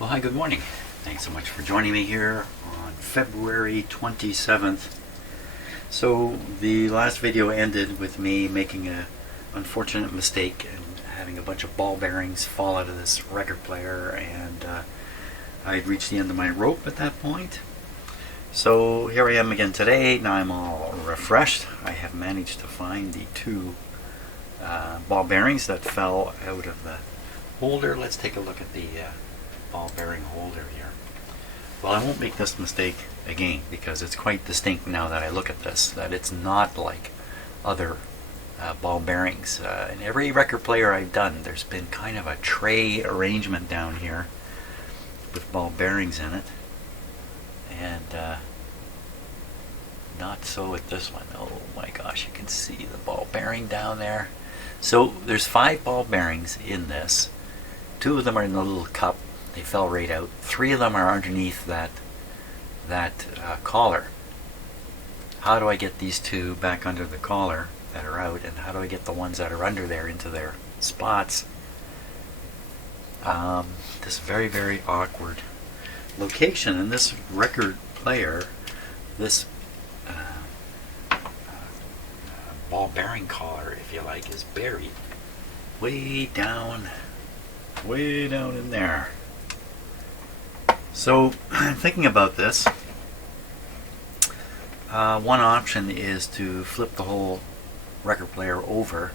Well, hi, good morning. Thanks so much for joining me here on February 27th. So the last video ended with me making an unfortunate mistake and having a bunch of ball bearings fall out of this record player, and I'd reached the end of my rope at that point. So here I am again today. Now I'm all refreshed. I have managed to find the two ball bearings that fell out of the holder. Let's take a look at the ball bearing holder here. Well, I won't make this mistake again because it's quite distinct now that I look at this, that it's not like other ball bearings. In every record player I've done, there's been kind of a tray arrangement down here with ball bearings in it, and not so with this one. Oh my gosh, you can see the ball bearing down there. So there's 5 ball bearings in this. 2 of them are in the little cup. They fell right out. 3 of them are underneath that collar. How do I get these 2 back under the collar that are out, and how do I get the ones that are under there into their spots? This very, very awkward location. And this record player, this ball bearing collar, if you like, is buried way down in there. So I'm thinking about this. One option is to flip the whole record player over,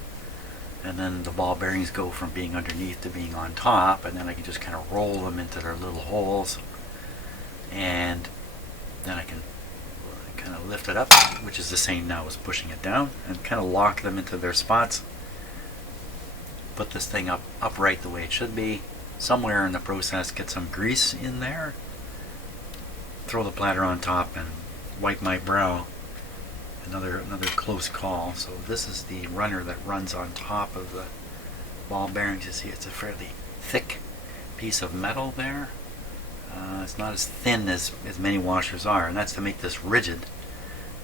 and then the ball bearings go from being underneath to being on top, and then I can just kind of roll them into their little holes, and then I can kind of lift it up, which is the same now as pushing it down, and kind of lock them into their spots. Put this thing upright the way it should be. Somewhere in the process, get some grease in there, throw the platter on top, and wipe my brow. Another close call. So this is the runner that runs on top of the ball bearings. You see it's a fairly thick piece of metal there. It's not as thin as many washers are, and that's to make this rigid,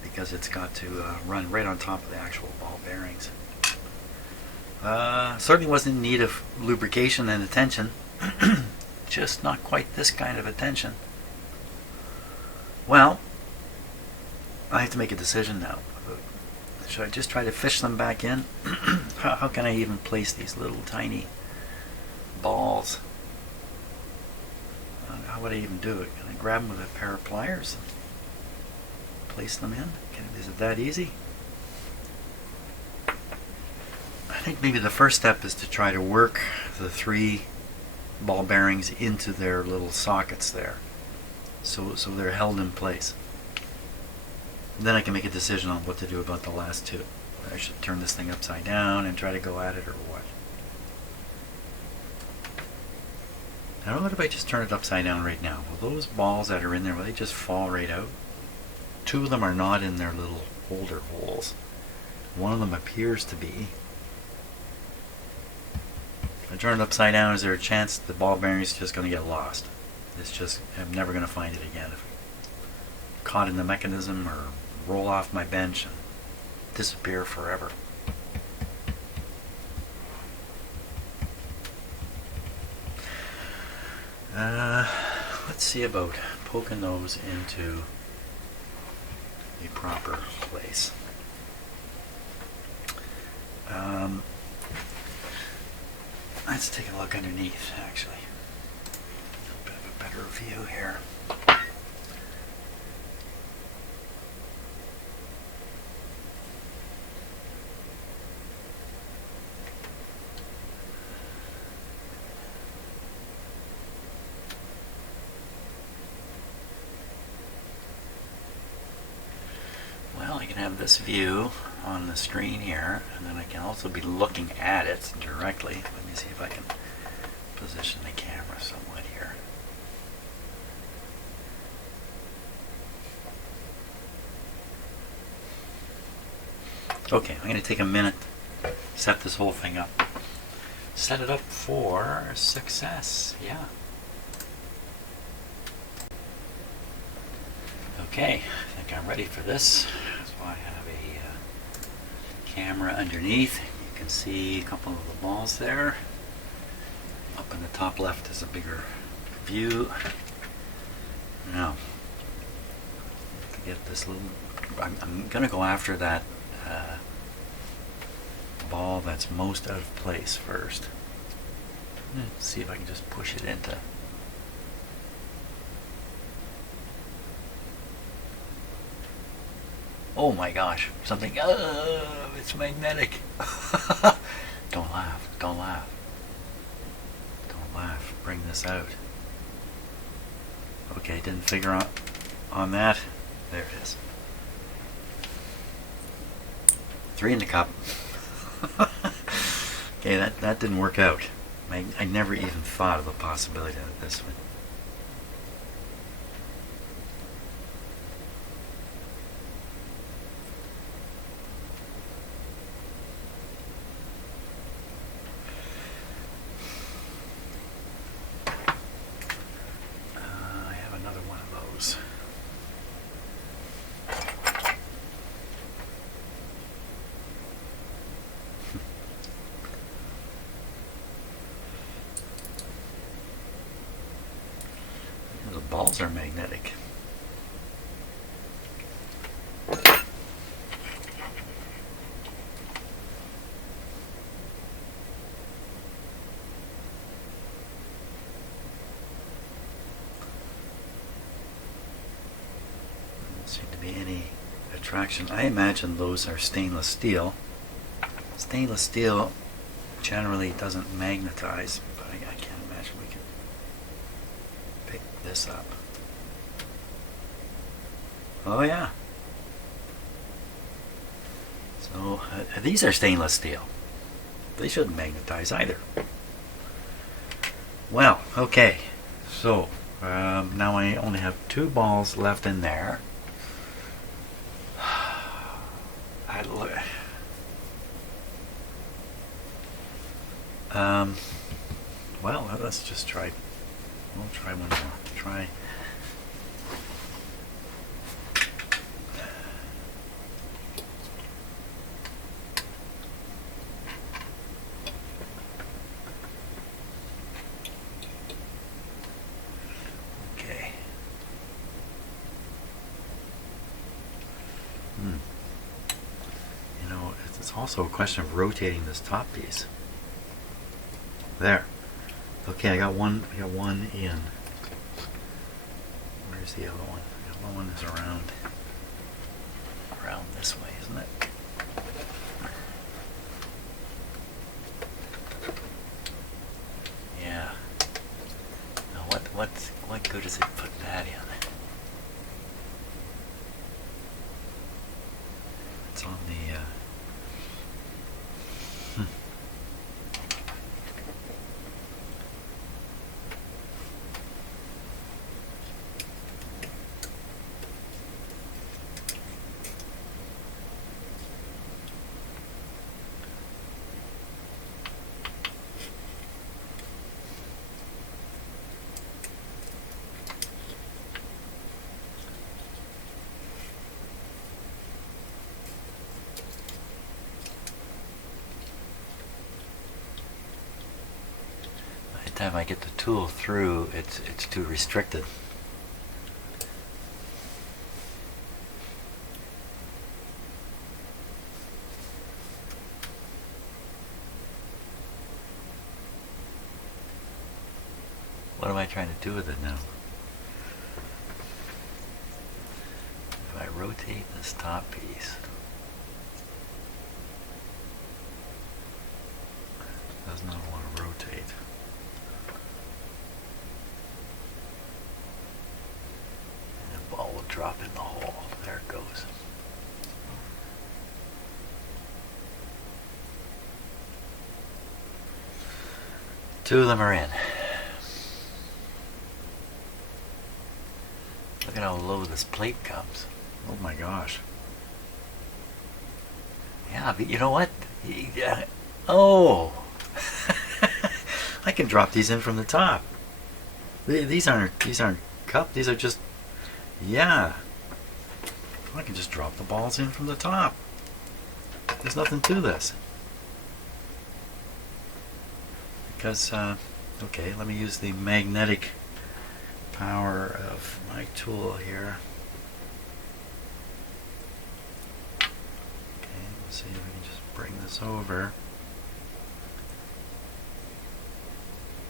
because it's got to run right on top of the actual ball bearings. Certainly wasn't in need of lubrication and attention. Just not quite this kind of attention. Well, I have to make a decision now. Should I just try to fish them back in? How can I even place these little tiny balls? How would I even do it? Can I grab them with a pair of pliers and place them in? Is it that easy? I think maybe the first step is to try to work the 3 ball bearings into their little sockets there, so they're held in place. Then I can make a decision on what to do about the last 2. I should turn this thing upside down and try to go at it, or what? Now what if I just turn it upside down right now? Will those balls that are in there, will they just fall right out? 2 of them are not in their little holder holes. One of them appears to be. If I turn it upside down, is there a chance the ball bearing is just going to get lost? It's just, I'm never going to find it again. If caught in the mechanism, or roll off my bench and disappear forever. Let's see about poking those into a proper place. Let's take a look underneath, actually. A bit of a better view here. Well, I can have this view on the screen here, and then I can also be looking at it directly. Let me see if I can position the camera somewhat here. Okay, I'm going to take a minute, set this whole thing up. Set it up for success, yeah. Okay, I think I'm ready for this. So I have a camera underneath. You can see a couple of the balls there. Up in the top left is a bigger view. Now, to get this little, I'm going to go after that ball that's most out of place first. Let's see if I can just push it into. Oh my gosh, something, it's magnetic. Don't laugh, don't laugh. Don't laugh, bring this out. Okay, didn't figure out on that. There it is. 3 in the cup. Okay, that didn't work out. I never even thought of the possibility of this one. I have another one of those. The balls are magnetic. Doesn't seem to be any attraction. I imagine those are stainless steel. Stainless steel generally doesn't magnetize, but I can't imagine we can pick this up. Oh yeah. So these are stainless steel. They shouldn't magnetize either. Well, okay. So now I only have 2 balls left in there. Well, let's just try. We'll try one more. Try. Okay. You know, it's also a question of rotating this top piece. There. Okay, I got one in. Where's the other one? The other one is around this way, isn't it? Yeah. Now what good is it putting that in? It's on the time I get the tool through, it's too restricted. What am I trying to do with it now? If I rotate this top piece, it does not want to rotate. Ball will drop in the hole. There it goes. Two of them are in. Look at how low this plate comes. Oh my gosh. Yeah, but you know what? Oh! I can drop these in from the top. These aren't cup. These are just. Yeah, I can just drop the balls in from the top. There's nothing to this. Because, okay, let me use the magnetic power of my tool here. Okay, let's see if we can just bring this over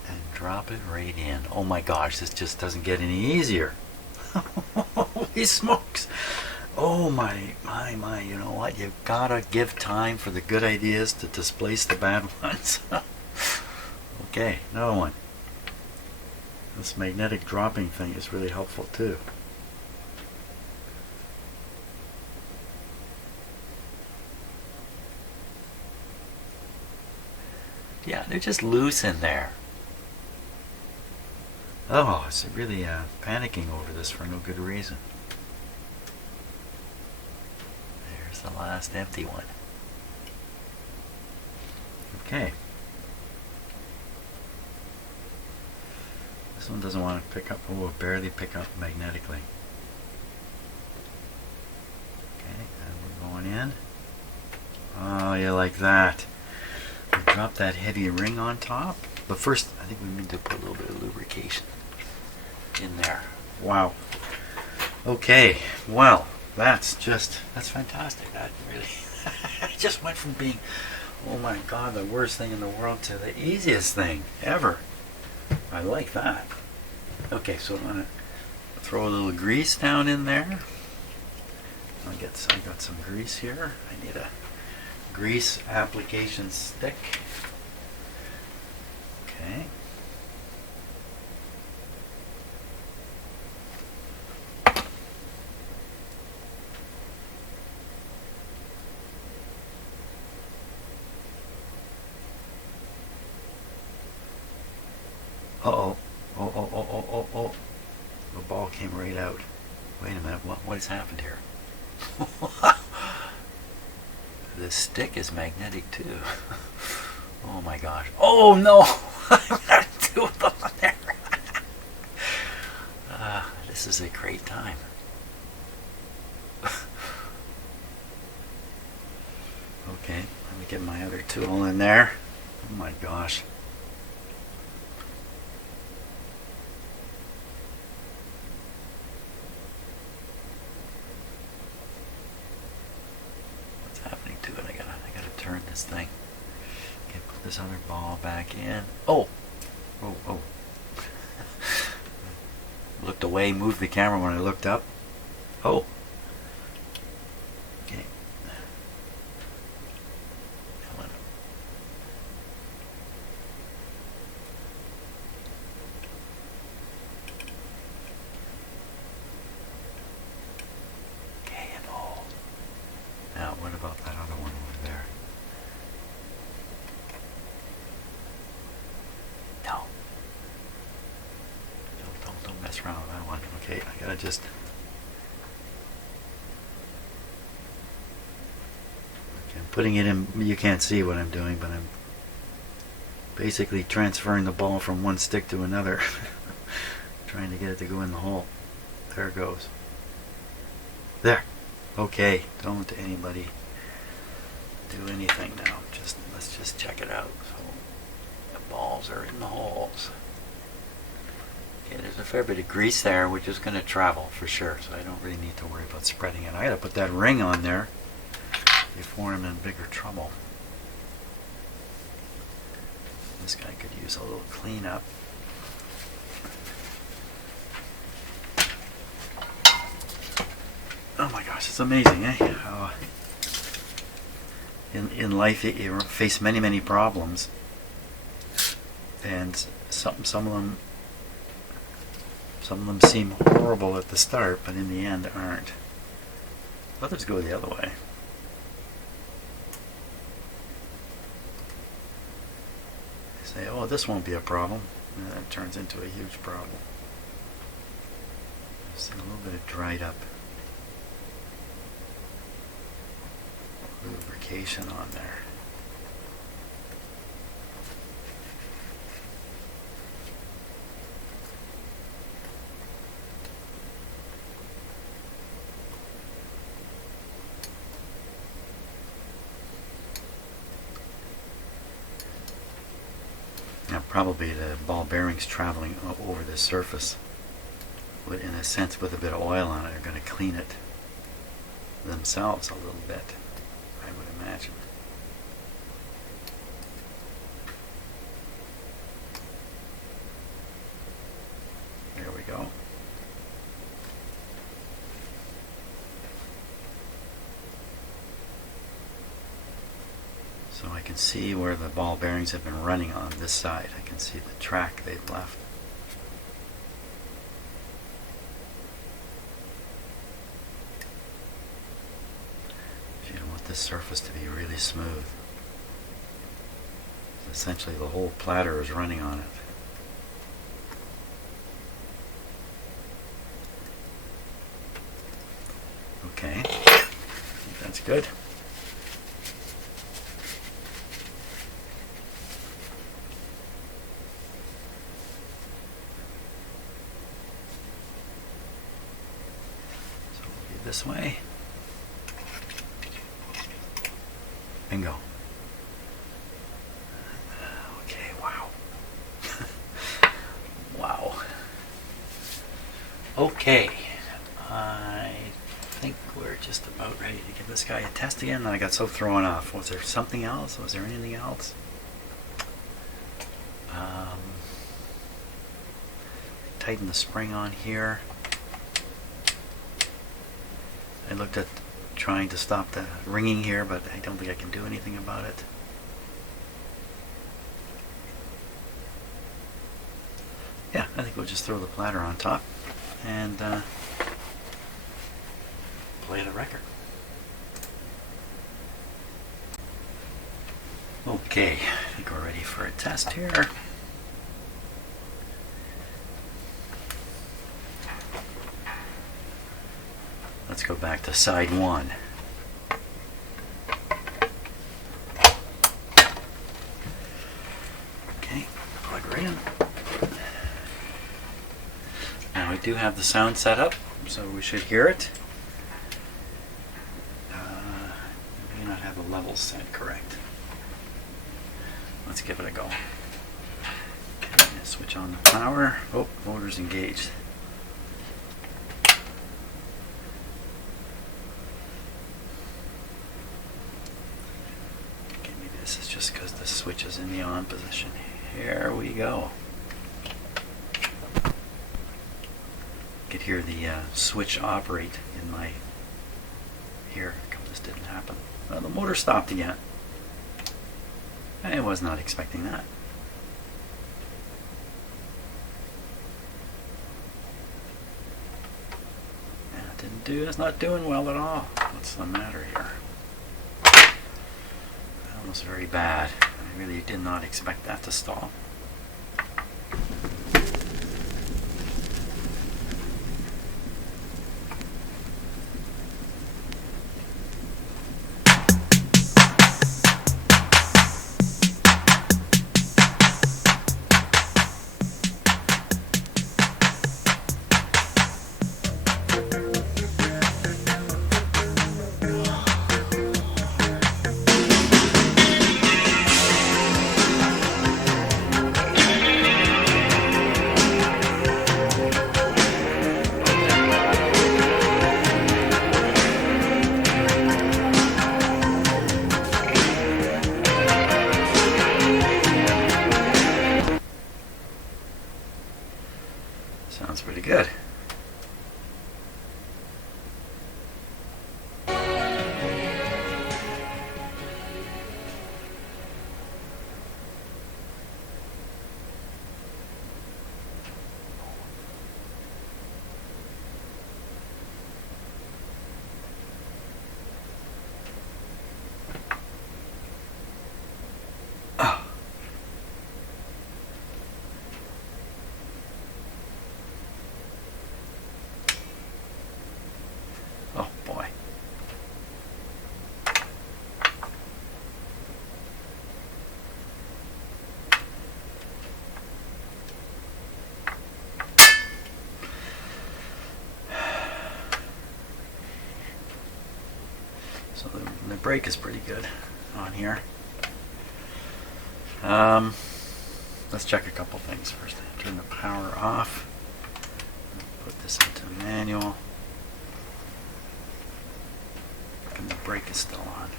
and drop it right in. Oh my gosh, this just doesn't get any easier. Holy smokes. Oh my, you know what? You've got to give time for the good ideas to displace the bad ones. Okay, another one. This magnetic dropping thing is really helpful too. Yeah, they're just loose in there. Oh, it's really panicking over this for no good reason. There's the last empty one. Okay. This one doesn't want to pick up, oh, barely pick up magnetically. Okay, and we're going in. Oh, you like that. We drop that heavy ring on top. But first, I think we need to put a little bit of lubrication in there. Wow. Okay, well, that's fantastic. That really just went from being, oh my God, the worst thing in the world to the easiest thing ever. I like that. Okay, so I'm gonna throw a little grease down in there. I got some grease here. I need a grease application stick. Okay. Uh-oh. Oh. The ball came right out. Wait a minute, what has happened here? The stick is magnetic too. Oh my gosh. Oh no! I've got two of them on there. This is a great time. Okay, let me get my other tool in there. Oh my gosh. What's happening to it? I gotta turn this thing. Okay, put this other ball back in. Oh! Looked away, moved the camera when I looked up. Oh! Okay. Come on. Okay, and hold. Now, what about that other one over there? No. Don't mess around with that one. Okay, I gotta just. Okay, I'm putting it in. You can't see what I'm doing, but I'm basically transferring the ball from one stick to another, trying to get it to go in the hole. There it goes. There. Okay. Don't anybody do anything now. Let's just check it out. So the balls are in the holes. Okay, there's a fair bit of grease there, which is going to travel for sure, so I don't really need to worry about spreading it. I got to put that ring on there before I'm in bigger trouble. This guy could use a little cleanup. Oh my gosh, it's amazing, eh? How in life you face many problems, and some of them seem horrible at the start, but in the end aren't. Others go the other way. They say, oh, this won't be a problem, and then it turns into a huge problem. Just a little bit of dried up lubrication on there. Now probably the ball bearings traveling over the surface. in a sense, with a bit of oil on it, are going to clean it themselves a little bit, I would imagine. There we go. So I can see where the ball bearings have been running on this side. I can see the track they've left. You don't want this surface to be really smooth. Essentially the whole platter is running on it. Okay, I think that's good. So we'll be this way. Bingo. Okay, wow. Wow. Okay. I think we're just about ready to give this guy a test again, and I got so thrown off. Was there something else? Was there anything else? Tighten the spring on here. I looked at trying to stop the ringing here, but I don't think I can do anything about it. Yeah, I think we'll just throw the platter on top and play the record. Okay, I think we're ready for a test here. Let's go back to side one. Okay, plug right in. Now we do have the sound set up, so we should hear it. May not have the levels set correct. Let's give it a go. Okay, switch on the power. Oh, motor's engaged. Okay, maybe this is just because the switch is in the on position. Here we go. You could hear the switch operate in my ear. How come this didn't happen? Well, the motor stopped again. I was not expecting that. It's not doing well at all. What's the matter here? That was very bad. I really did not expect that to stall. Sounds pretty good. Oh boy. So the brake is pretty good on here. Let's check a couple things first. Turn the power off. Put this manual. And the brake is still on.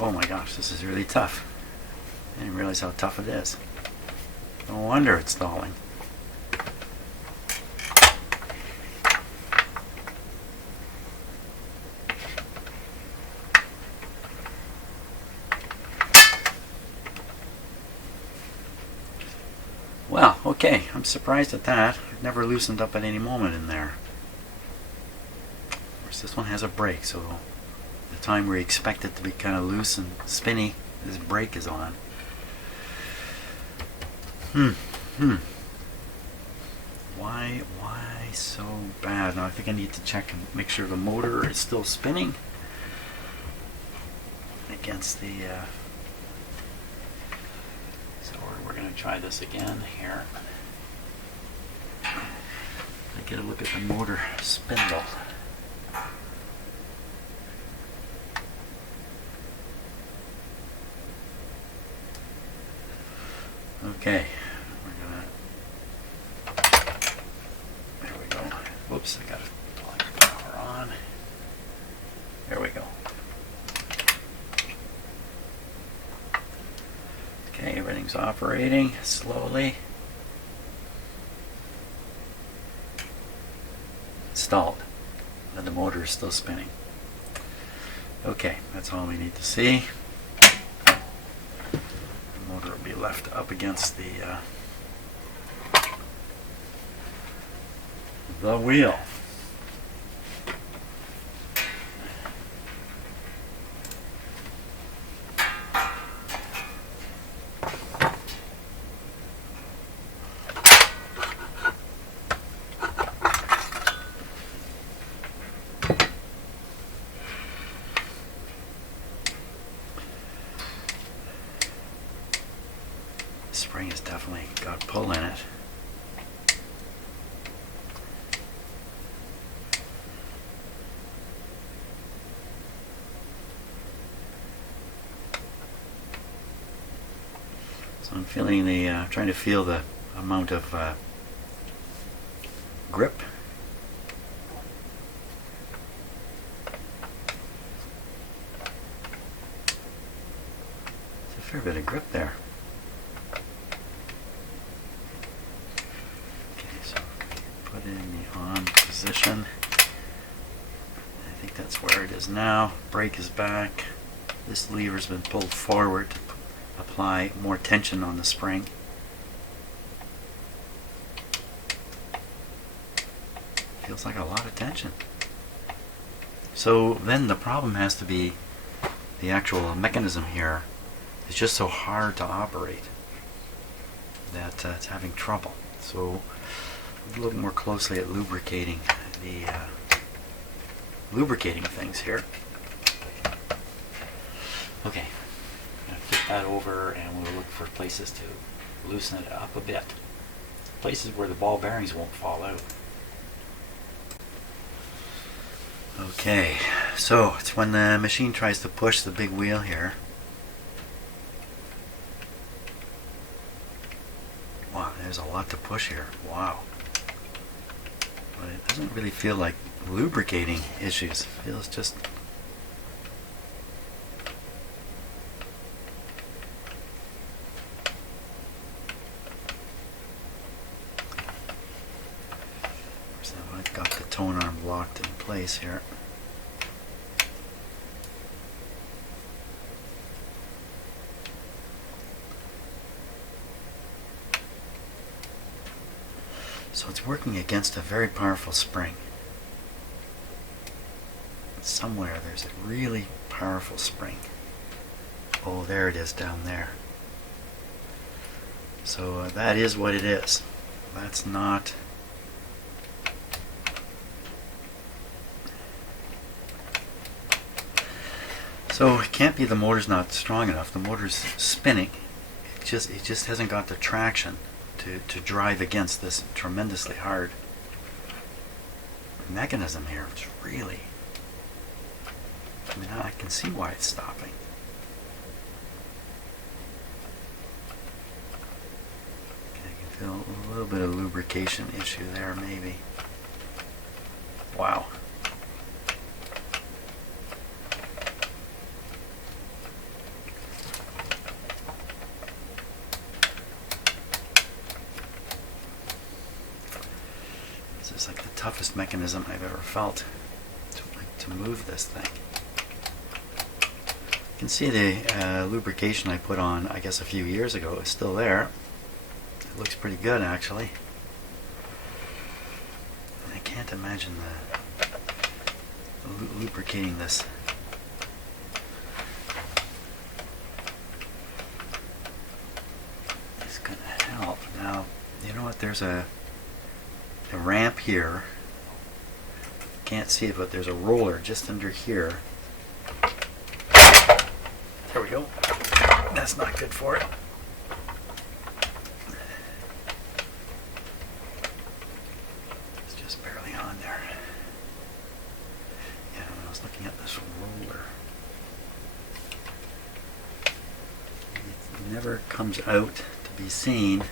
Oh my gosh, this is really tough. I didn't realize how tough it is. No wonder it's stalling. Well, okay, I'm surprised at that. It never loosened up at any moment in there. Of course, this one has a brake, so the time we expect it to be kind of loose and spinny, this brake is on. Why so bad? Now I think I need to check and make sure the motor is still spinning against the so we're going to try this again here. I get a look at the motor spindle. Okay, there we go. Whoops, I got to plug the power on. There we go. Okay, everything's operating slowly. Stalled, and the motor is still spinning. Okay, that's all we need to see. Motor will be left up against the wheel. Spring has definitely got pull in it. So I'm feeling the, trying to feel the amount of grip. There's a fair bit of grip there. Put it in the on position. I think that's where it is now. Brake is back. This lever's been pulled forward to apply more tension on the spring. Feels like a lot of tension. So then the problem has to be the actual mechanism here is just so hard to operate that it's having trouble. So look more closely at lubricating the lubricating things here. Okay, I'm going to flip that over and we'll look for places to loosen it up a bit. Places where the ball bearings won't fall out. Okay, so it's when the machine tries to push the big wheel here. Wow, there's a lot to push here. Wow. But it doesn't really feel like lubricating issues. It feels just so I've got the tone arm locked in place here. So it's working against a very powerful spring. Somewhere there's a really powerful spring. Oh, there it is down there. So that is what it is. That's not... So it can't be the motor's not strong enough. The motor's spinning. It it just hasn't got the traction to drive against this tremendously hard mechanism here. It's really, I mean, I can see why it's stopping. Okay, I can feel a little bit of lubrication issue there, maybe. Wow. This is like the toughest mechanism I've ever felt to move this thing. You can see the lubrication I put on, I guess, a few years ago is still there. It looks pretty good, actually. And I can't imagine lubricating this. It's going to help. Now, you know what? There's a ramp here. Can't see it, but there's a roller just under here. There we go. That's not good for it. It's just barely on there. Yeah, when I was looking at this roller, it never comes out to be seen.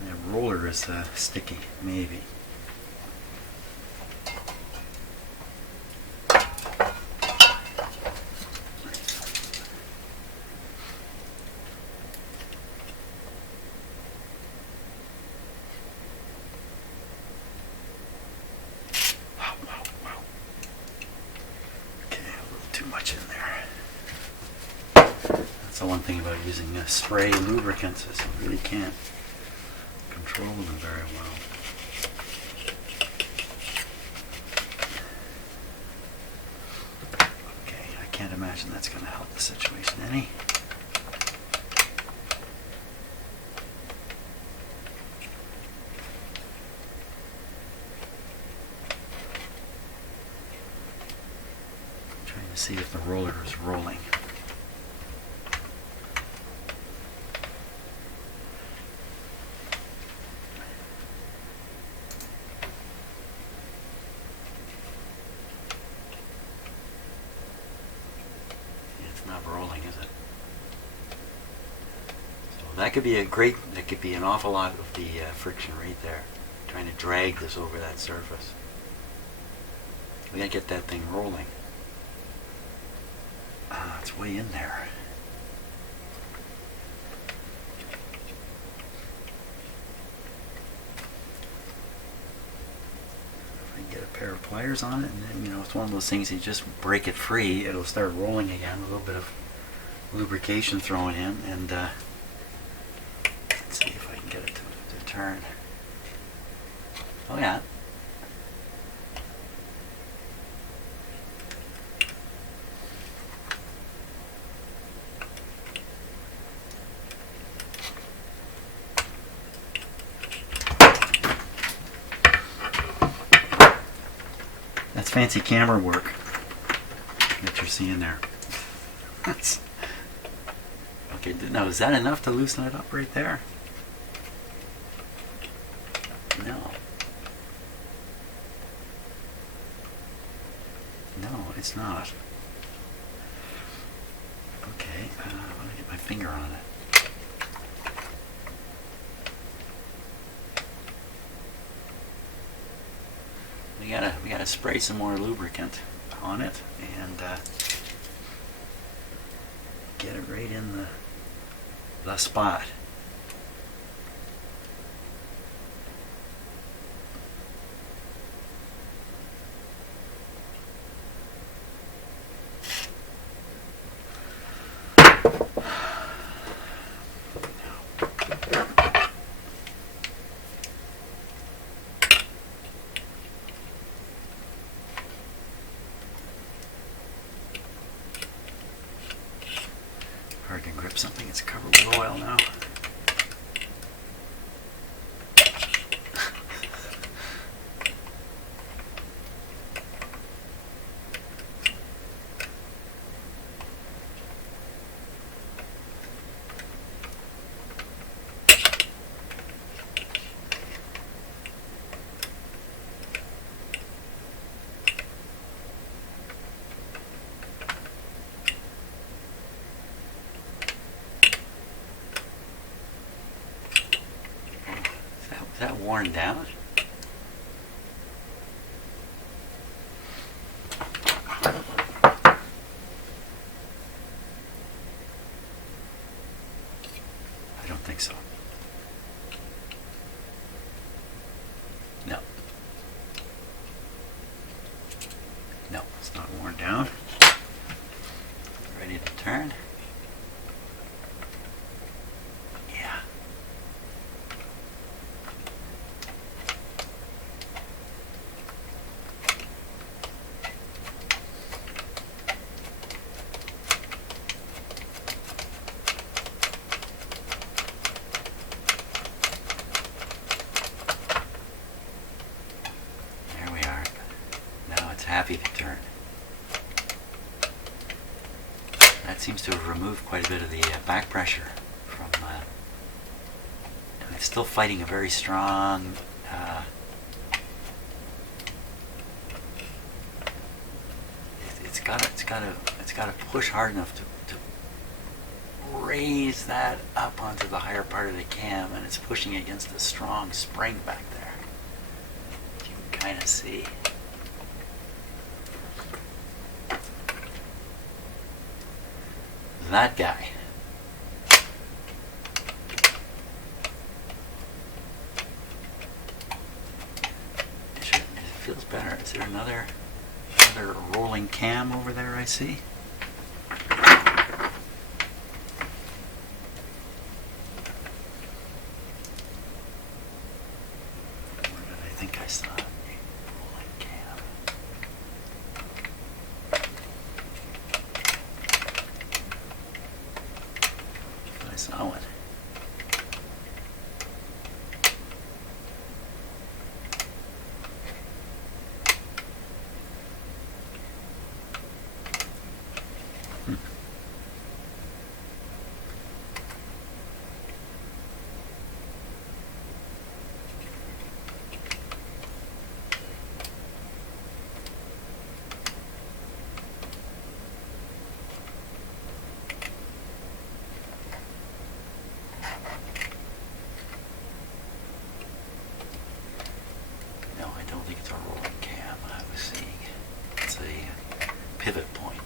And the roller is sticky, maybe. That's the one thing about using spray lubricants is you really can't control them very well. Okay, I can't imagine that's going to help the situation any. Trying to see if the roller is rolling. Not rolling, is it? So that could be that could be an awful lot of the friction right there, trying to drag this over that surface. We gotta get that thing rolling. It's way in there. Get a pair of pliers on it, and then, you know, it's one of those things, you just break it free, it'll start rolling again. A little bit of lubrication thrown in, and let's see if I can get it to turn. Oh yeah. That's fancy camera work that you're seeing there. That's okay. Now, is that enough to loosen it up right there? No. No, it's not. Okay, let me get my finger on it. We gotta spray some more lubricant on it and get it right in the spot. Hard to grip something that's covered with oil now. Is that worn down? I don't think so. No. No, it's not worn down. Ready to turn. Yeah. There we are. Now it's happy to turn. That seems to have removed quite a bit of the back pressure from. It's still fighting a very strong. It's got to push hard enough to raise that up onto the higher part of the cam, and it's pushing against a strong spring back there. You can kind of see. That guy. It feels better. Is there another rolling cam over there I see? Where did I think I saw a rolling cam? I saw one. No, I don't think it's a rolling cam I was seeing. It's a pivot point.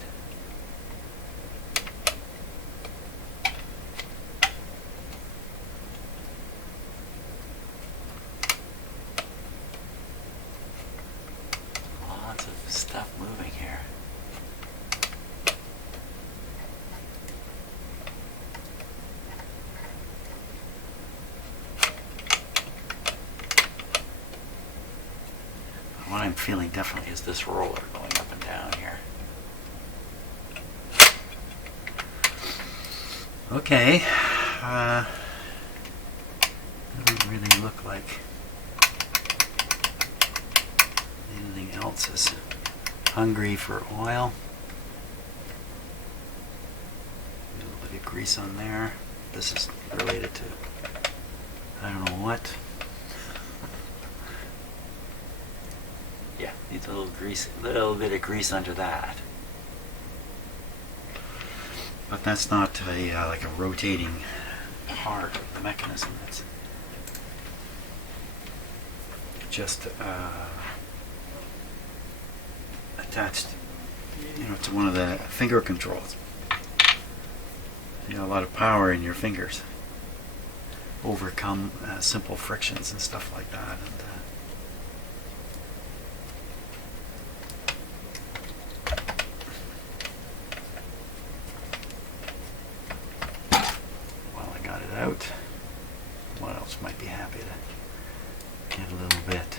Lots of stuff moving here. What I'm feeling definitely is this roller going up and down here. Okay. Doesn't really look like anything else is hungry for oil. A little bit of grease on there. This is related to I don't know what. Yeah, needs a little bit of grease under that. But that's not like a rotating part of the mechanism. It's just attached, to one of the finger controls. You got a lot of power in your fingers. Overcome simple frictions and stuff like that. Out. What else might be happy to get a little bit?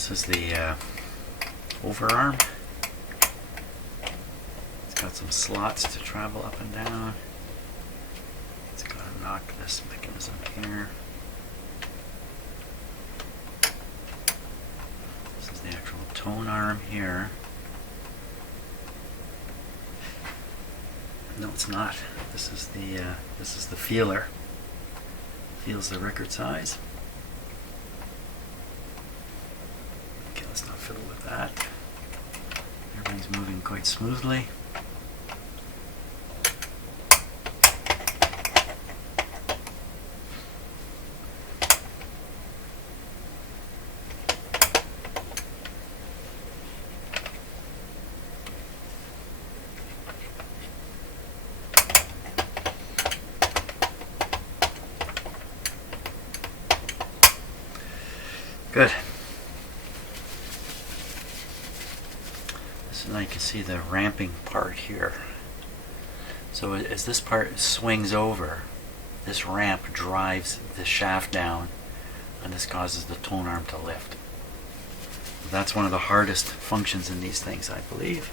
This is the overarm. It's got some slots to travel up and down. It's got to knock this mechanism here. This is the actual tone arm here. No, it's not. This is the feeler. Feels the record size. Okay, let's not fiddle with that. Everything's moving quite smoothly. Good. So now you can see the ramping part here. So as this part swings over, this ramp drives the shaft down, and this causes the tone arm to lift. That's one of the hardest functions in these things, I believe.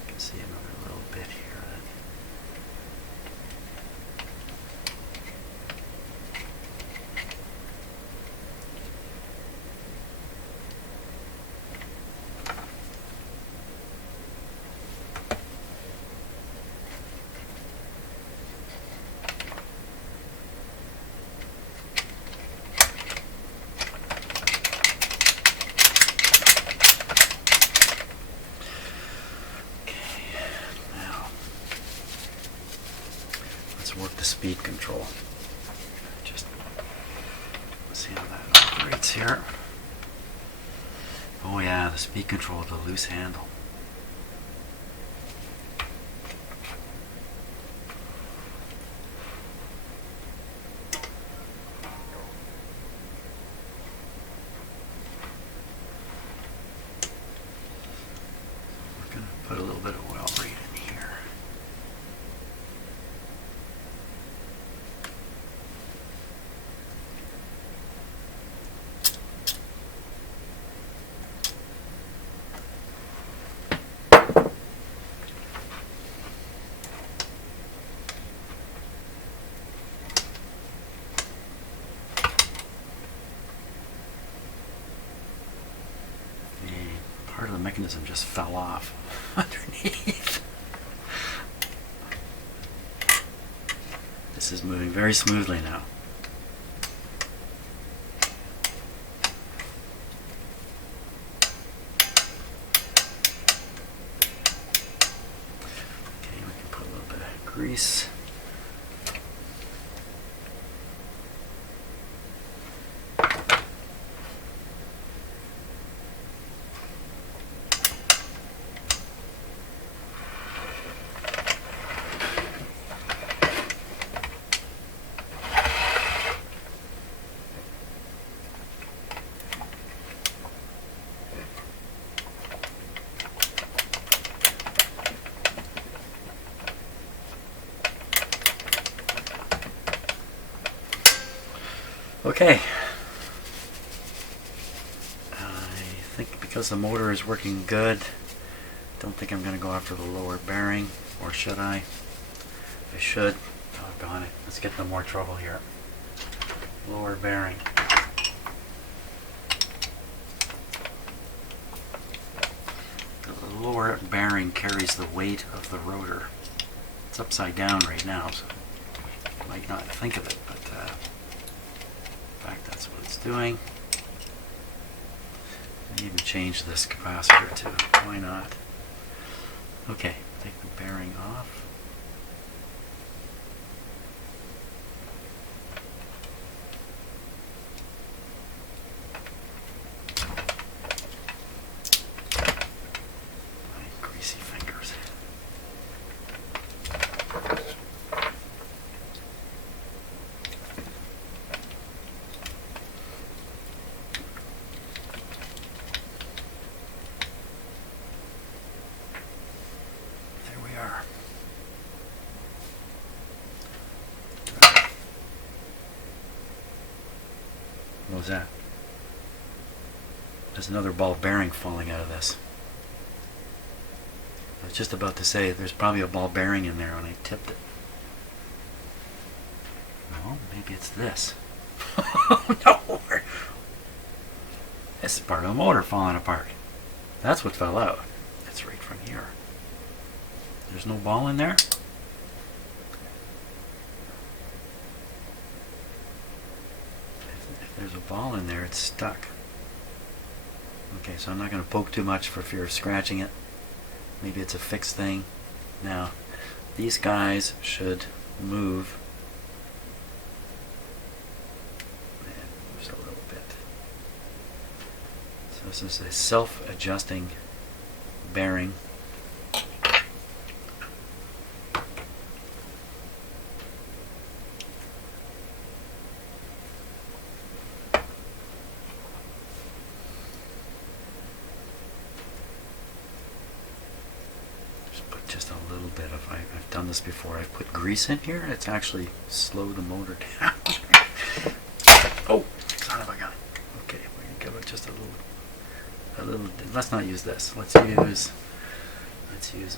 You can see another little bit here. Work the speed control. Just see how that operates here. Oh yeah, the speed control with the loose handle. We're going to put a little bit of oil right in here. Part of the mechanism just fell off underneath. This is moving very smoothly now. Okay, we can put a little bit of grease. Okay, I think because the motor is working good, don't think I'm going to go after the lower bearing, or should I? I should. Doggone it. Let's get into more trouble here. Lower bearing. The lower bearing carries the weight of the rotor. It's upside down right now, so you might not think of it, but in fact, that's what it's doing. I even change this capacitor too. Why not? Okay, take the bearing off. My greasy fingers. What was that? There's another ball bearing falling out of this. I was just about to say there's probably a ball bearing in there when I tipped it. No, maybe it's this. No! This is part of the motor falling apart. That's what fell out. It's right from here. There's no ball in there? If there's a ball in there, it's stuck. Okay, so I'm not going to poke too much for fear of scratching it. Maybe it's a fixed thing. Now, these guys should move. It moves a little bit. So this is a self-adjusting bearing. Just a little bit of, I've done this before. I've put grease in here. It's actually slowed the motor down. Oh, son of a gun. Okay, we're gonna give it just a little. Let's not use this. Let's use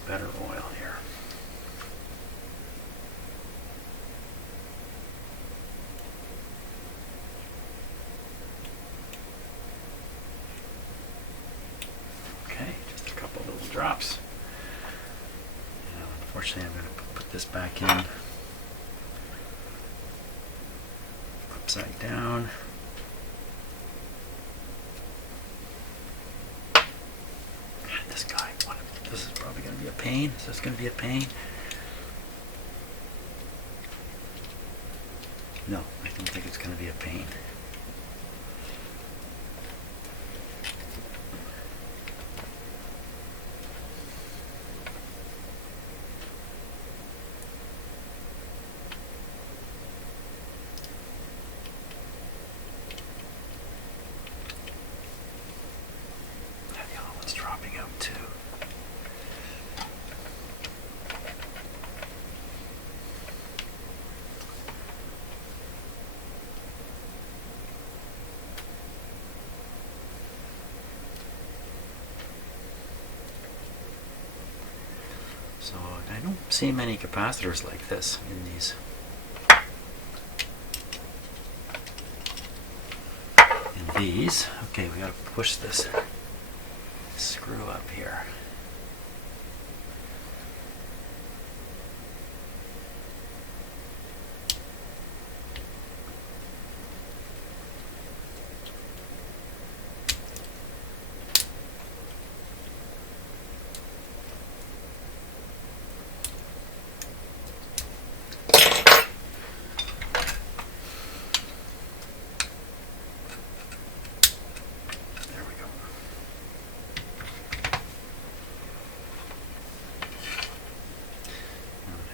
better oil here. Okay, just a couple little drops. Unfortunately, I'm going to put this back in upside down. This guy, this is probably going to be a pain. Is this going to be a pain? No, I don't think it's going to be a pain. Dropping out too. So I don't see many capacitors like this in these. Okay, we got to push this screw up here.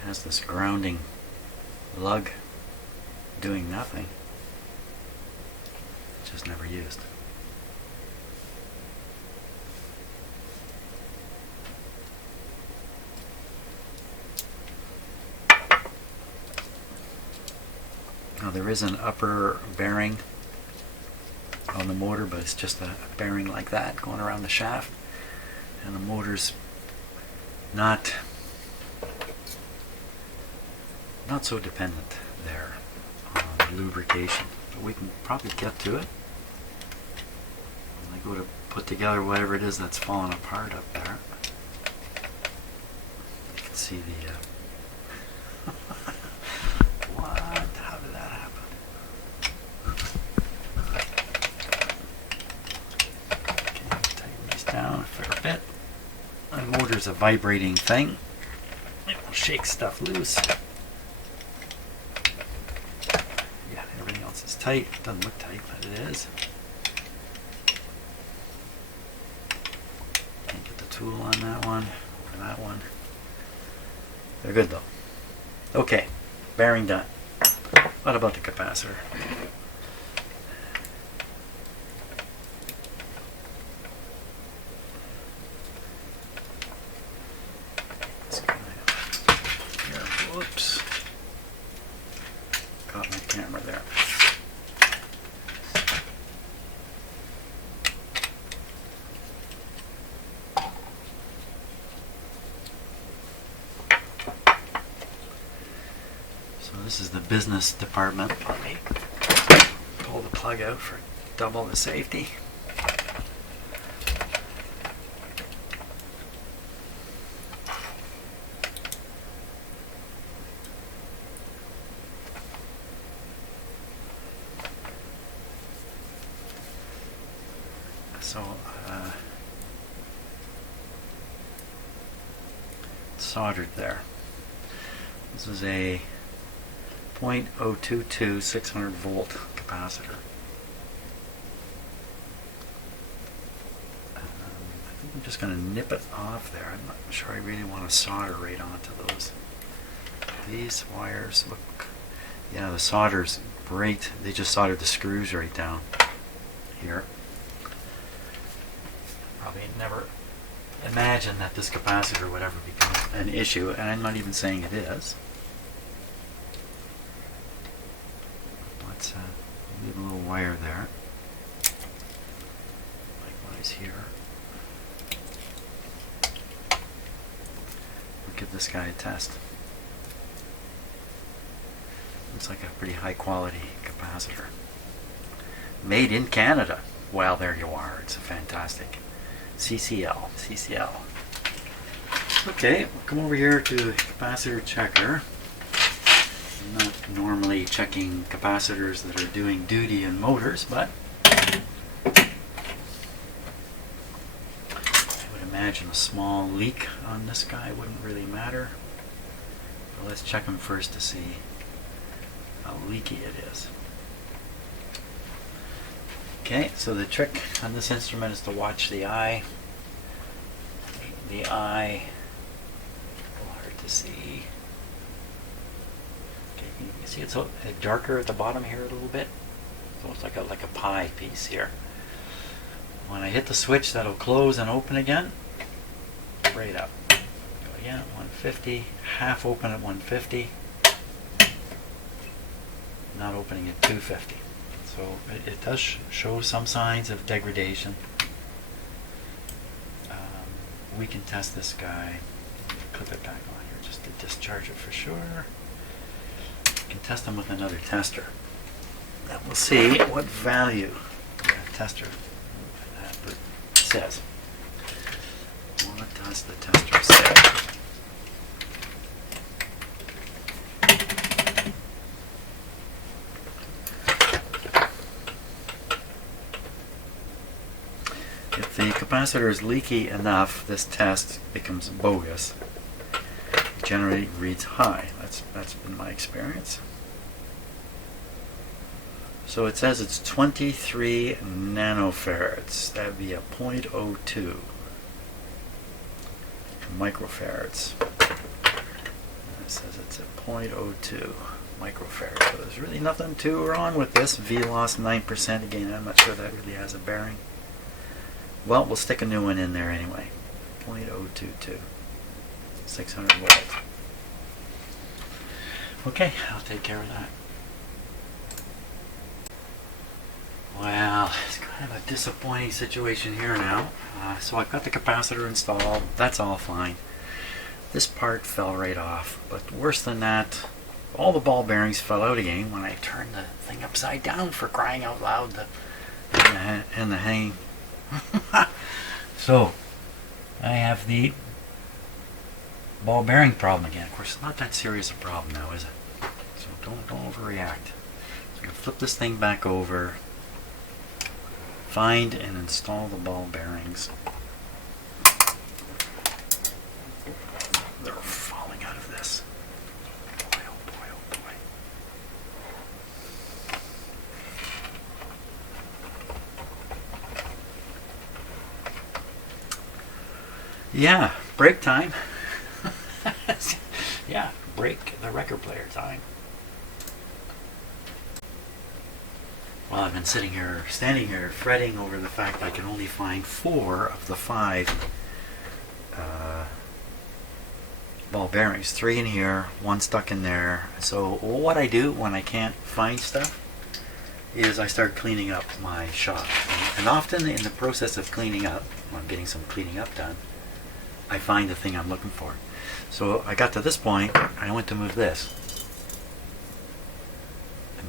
Has this grounding lug doing nothing, just never used. Now there is an upper bearing on the motor, but it's just a bearing like that going around the shaft, and the motor's not so dependent there on lubrication, but we can probably get to it. When I go to put together whatever it is that's falling apart up there, you can see the what? How did that happen? Okay, tighten these down a fair bit. The motor's a vibrating thing. It will shake stuff loose. It's tight. It doesn't look tight, but it is. Can't get the tool on that one or that one. They're good though. Okay, bearing done. What about the capacitor? Whoops. Caught my camera there. this is the business department. Let me pull the plug out for double the safety. So soldered there. This is a 0.022 600 volt capacitor. I think I'm just going to nip it off there. I'm not sure I really want to solder right onto those. These wires look, yeah, the solder's great. They just soldered the screws right down here. Probably never imagine that this capacitor would ever become an issue, and I'm not even saying it is. Let's leave a little wire there. Likewise here. We'll give this guy a test. Looks like a pretty high quality capacitor. Made in Canada. Well, there you are. It's a fantastic CCL. Okay, we'll come over here to the capacitor checker. I'm not normally checking capacitors that are doing duty in motors, but I would imagine a small leak on this guy wouldn't really matter. But let's check them first to see how leaky it is. Okay, so the trick on this instrument is to watch the eye. The eye, a little hard to see. Okay, you can see it's darker at the bottom here a little bit. So it's like a pie piece here. When I hit the switch, that'll close and open again. Right up. Go again at 150, half open at 150. Not opening at 250. So it does show some signs of degradation. We can test this guy. Clip it back on here just to discharge it for sure. We can test them with another tester. And we'll see what value the tester says. What does the tester say? If the capacitor is leaky enough, this test becomes bogus. It generally reads high. That's been my experience. So it says it's 23 nanofarads. That would be a 0.02 microfarads. And it says it's a 0.02 microfarads. So there's really nothing too wrong with this. V loss 9%. Again, I'm not sure that really has a bearing. Well, we'll stick a new one in there anyway. 0.022. 600 volt. Okay, I'll take care of that. Well, it's kind of a disappointing situation here now. So I've got the capacitor installed. That's all fine. This part fell right off. But worse than that, all the ball bearings fell out again when I turned the thing upside down, for crying out loud. And the hang. So I have the ball bearing problem again. Of course, it's not that serious a problem now, is it? So don't overreact. So I'm going to flip this thing back over, find and install the ball bearings. They're falling out of this. Boy, oh boy, oh boy. Yeah, break time. Yeah, break the record player time. Well, I've been standing here, fretting over the fact I can only find 4 of the 5 ball bearings. 3 in here, 1 stuck in there. So what I do when I can't find stuff is I start cleaning up my shop. And often in the process of cleaning up, when I'm getting some cleaning up done, I find the thing I'm looking for. So I got to this point, and I went to move this.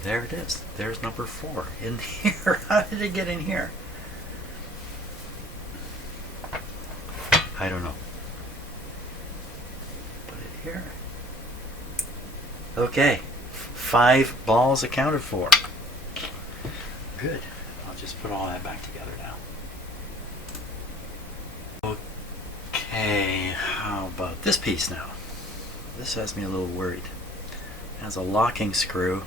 There it is. There's number 4 in here. How did it get in here? I don't know. Put it here. Okay. 5 balls accounted for. Good. I'll just put all that back together now. Okay. How about this piece now? This has me a little worried. It has a locking screw.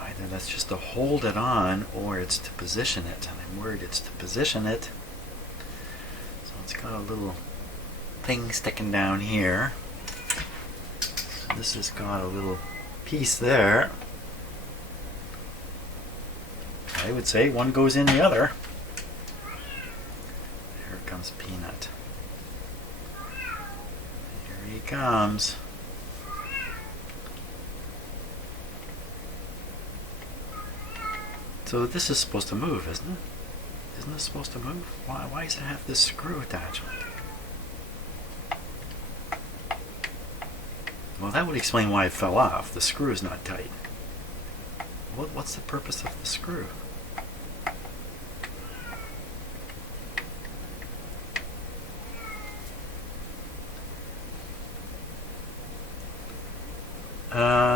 Either that's just to hold it on or it's to position it, and I'm worried it's to position it. So it's got a little thing sticking down here. So this has got a little piece there. I would say one goes in the other. Here comes Peanut. Here he comes. So this is supposed to move, isn't it? Isn't this supposed to move? Why does it have this screw attachment? Well, that would explain why it fell off. The screw is not tight. What's the purpose of the screw?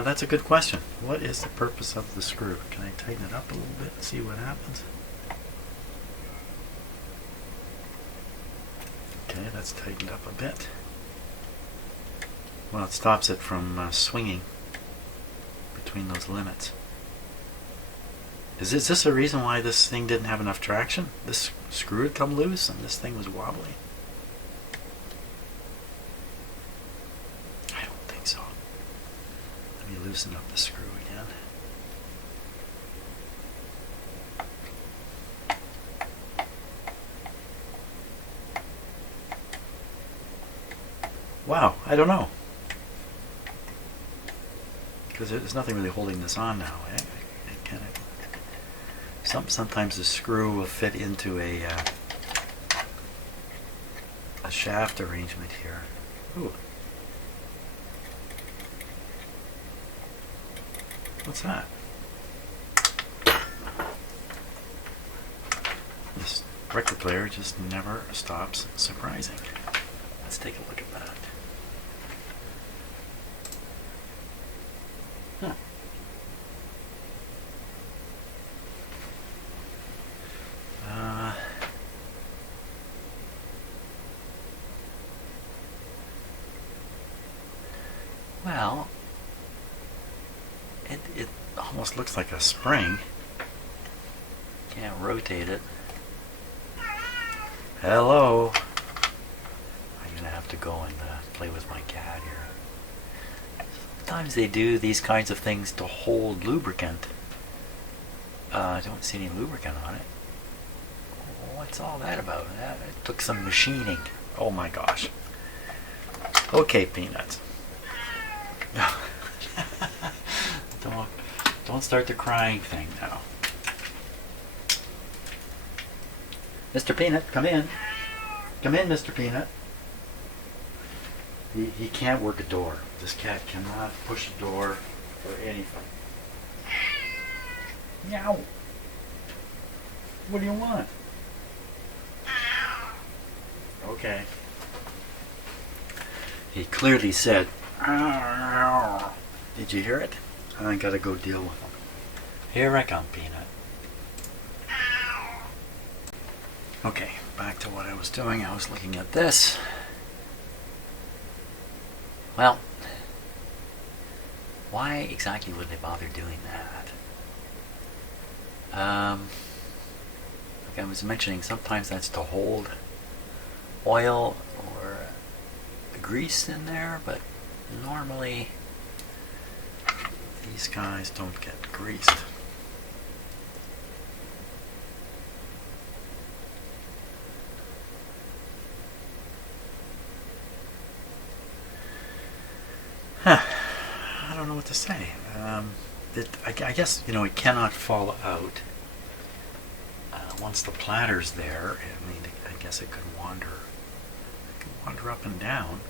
That's a good question. What is the purpose of the screw? Can I tighten it up a little bit and see what happens? Okay, that's tightened up a bit. Well, it stops it from swinging between those limits. Is this a reason why this thing didn't have enough traction? This screw had come loose and this thing was wobbly? I don't think so. Let me loosen up the screw again. Wow, I don't know. Because there's nothing really holding this on now. It kind of, sometimes the screw will fit into a shaft arrangement here. Ooh. What's that? This record player just never stops surprising. Let's take a look at that. Huh. Well, it almost looks like a spring. Can't rotate it. Hello. I'm gonna have to go and play with my cat here. Sometimes they do these kinds of things to hold lubricant. I don't see any lubricant on it. What's all that about? It took some machining. Oh my gosh. Okay, Peanuts. Don't start the crying thing now. Mr. Peanut, come in. Come in, Mr. Peanut. He can't work a door. This cat cannot push a door or anything. Meow. What do you want? Okay. He clearly said, "Ow." Did you hear it? I gotta go deal with him. Here I come, Peanut. Okay, back to what I was doing. I was looking at this. Well, why exactly would they bother doing that? Like I was mentioning, sometimes that's to hold oil or grease in there, but normally these guys don't get greased. I don't know what to say. I guess, it cannot fall out. Once the platter's there, I mean, I guess it could wander up and down.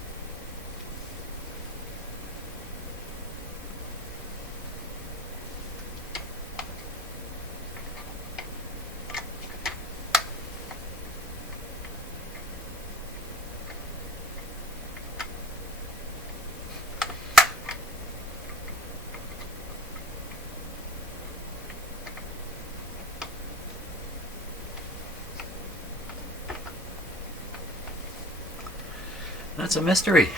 That's a mystery.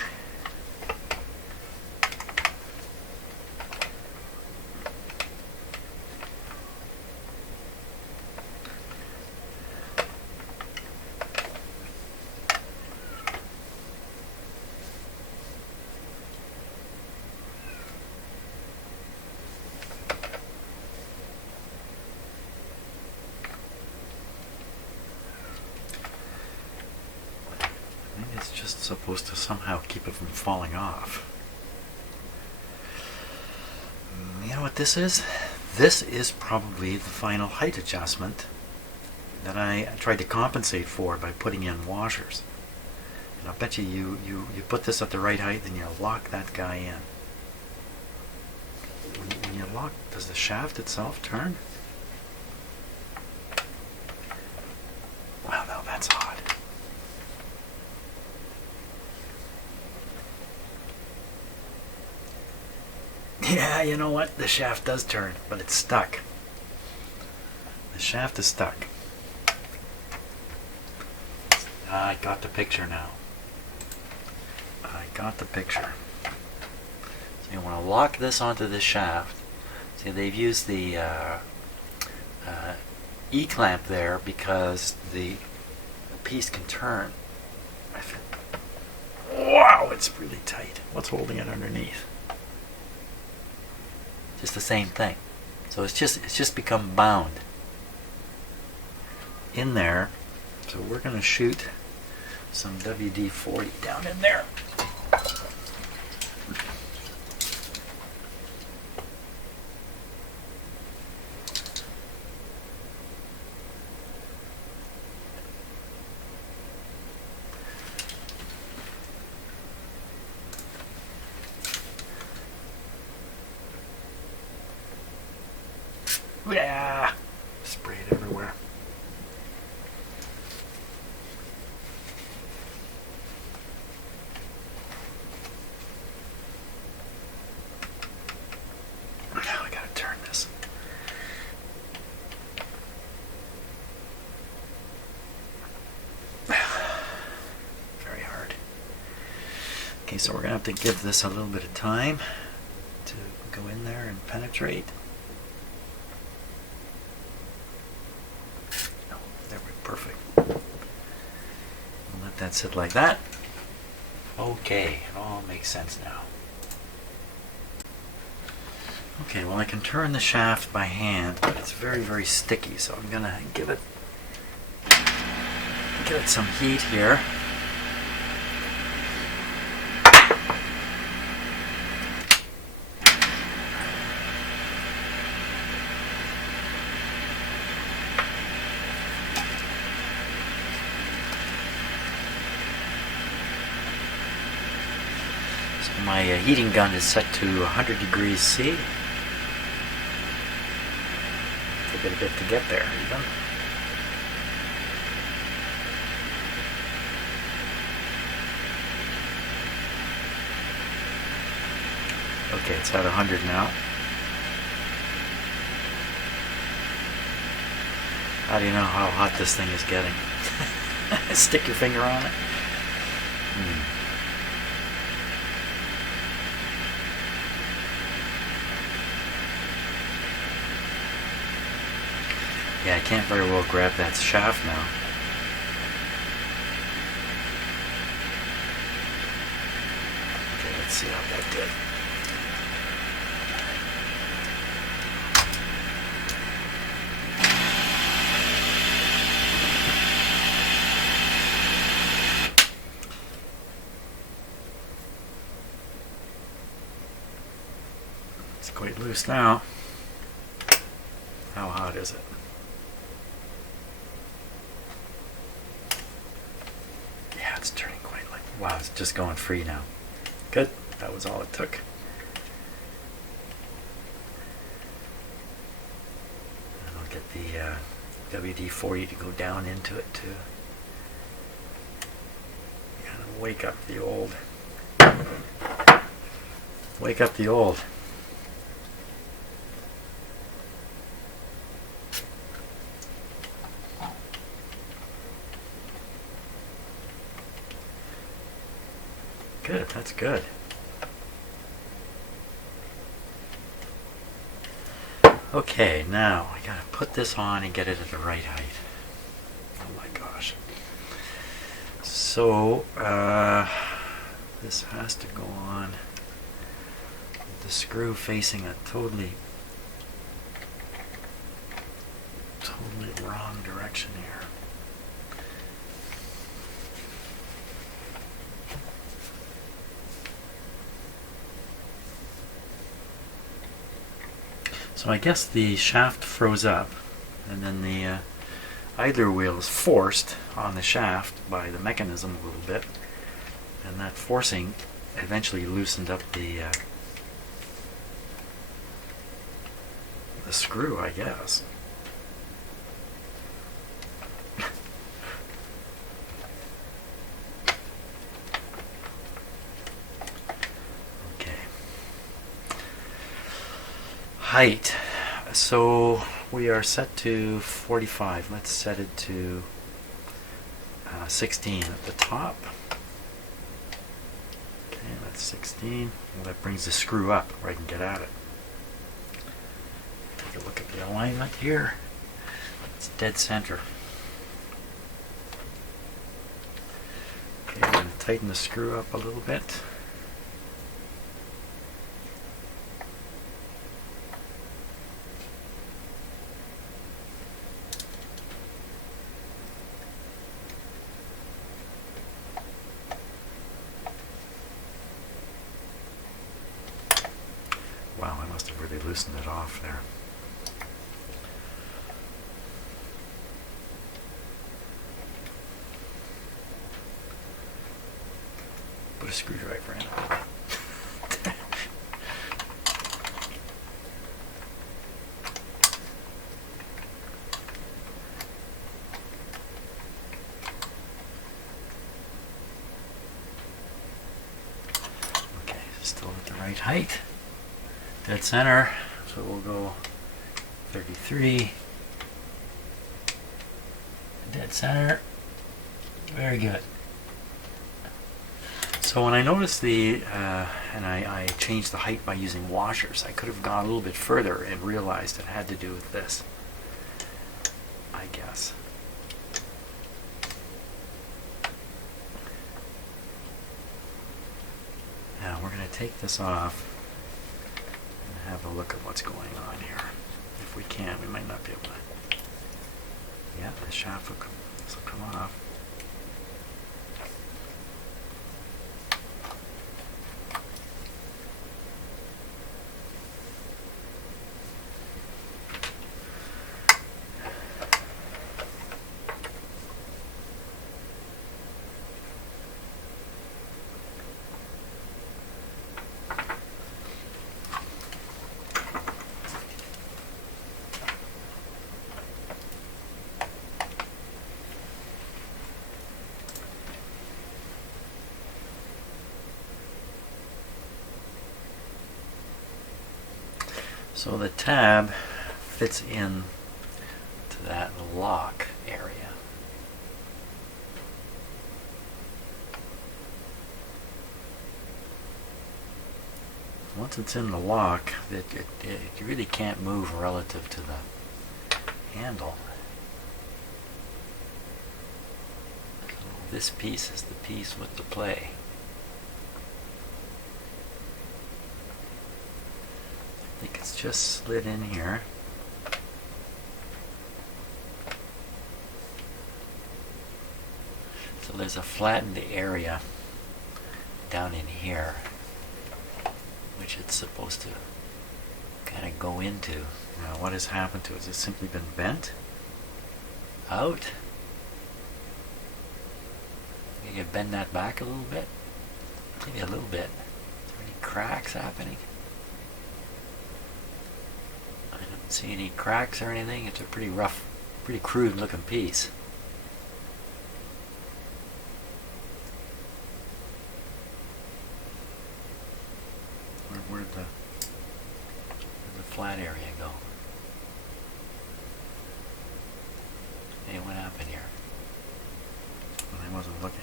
It's just supposed to somehow keep it from falling off. You know what this is? This is probably the final height adjustment that I tried to compensate for by putting in washers. And I'll bet you put this at the right height, then you lock that guy in. When you lock, does the shaft itself turn? Wow, now that's odd. Yeah, you know what? The shaft does turn, but it's stuck. The shaft is stuck. I got the picture now. I got the picture. So you want to lock this onto this shaft. See, they've used the E-clamp there because the piece can turn. Wow, it's really tight. What's holding it underneath? Just the same thing. So it's just become bound in there. So we're going to shoot some WD-40 down in there. Yeah, spray it everywhere. Now I gotta turn this. Very hard. Okay, so we're gonna have to give this a little bit of time to go in there and penetrate. Perfect. We'll let that sit like that. Okay, it all makes sense now. Okay, well I can turn the shaft by hand, but it's very, very sticky, so I'm gonna give it some heat here. My heating gun is set to 100 degrees C. Took it a bit to get there, even. Okay, it's at 100 now. How do you know how hot this thing is getting? Stick your finger on it. Yeah, I can't very well grab that shaft now. Okay, let's see how that did. It's quite loose now. How hot is it? It's turning quite like, wow, it's just going free now. Good, that was all it took. And I'll get the WD-40 to go down into it to kind of wake up the old. good. That's good. Okay, now I gotta put this on and get it at the right height. Oh my gosh. So, this has to go on with the screw facing a totally wrong direction here. So I guess the shaft froze up, and then the idler wheel is forced on the shaft by the mechanism a little bit, and that forcing eventually loosened up the screw, I guess. Height. So we are set to 45. Let's set it to 16 at the top. Okay, that's 16. Well, that brings the screw up where I can get at it. Take a look at the alignment here. It's dead center. Okay, I'm going to tighten the screw up a little bit. Wow, I must have really loosened it off there. Put a screwdriver in it. Okay, still at the right height. Dead center, so we'll go 33. Dead center. Very good. So when I noticed and I changed the height by using washers, I could have gone a little bit further and realized it had to do with this, I guess. Now we're going to take this off. Have a look at what's going on here. If we can, we might not be able to. Yeah, the shaft will come, this will come off. So the tab fits in to that lock area. Once it's in the lock, it really can't move relative to the handle. So this piece is the piece with the play. I think it's just slid in here. So there's a flattened area down in here, which it's supposed to kind of go into. Now what has happened to it? Has it simply been bent out? Maybe you bend that back a little bit? Maybe a little bit. Is there any cracks happening? I don't see any cracks or anything. It's a pretty rough, pretty crude looking piece. Where'd the flat area go? Hey, what happened here? I wasn't looking.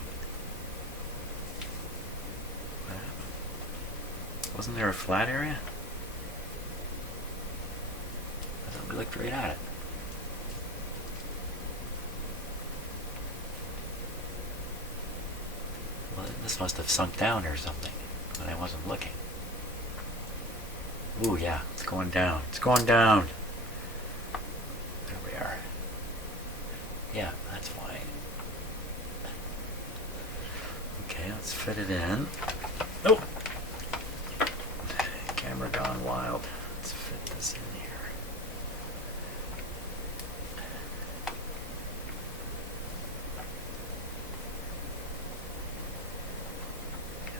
Wasn't there a flat area? I thought we looked right at it. Well, this must have sunk down or something, but I wasn't looking. Ooh, yeah, it's going down. It's going down. There we are. Yeah, that's fine. Okay, let's fit it in. Oh! Camera gone wild. Let's fit this in here.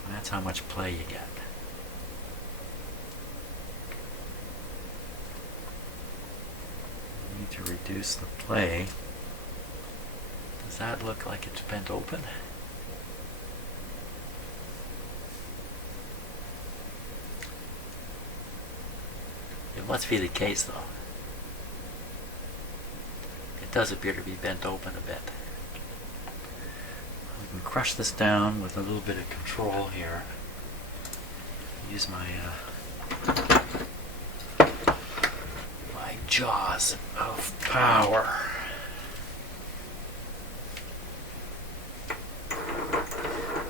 And that's how much play you get. You need to reduce the play. Does that look like it's bent open? It must be the case, though. It does appear to be bent open a bit. We can crush this down with a little bit of control here. Use my my jaws of power.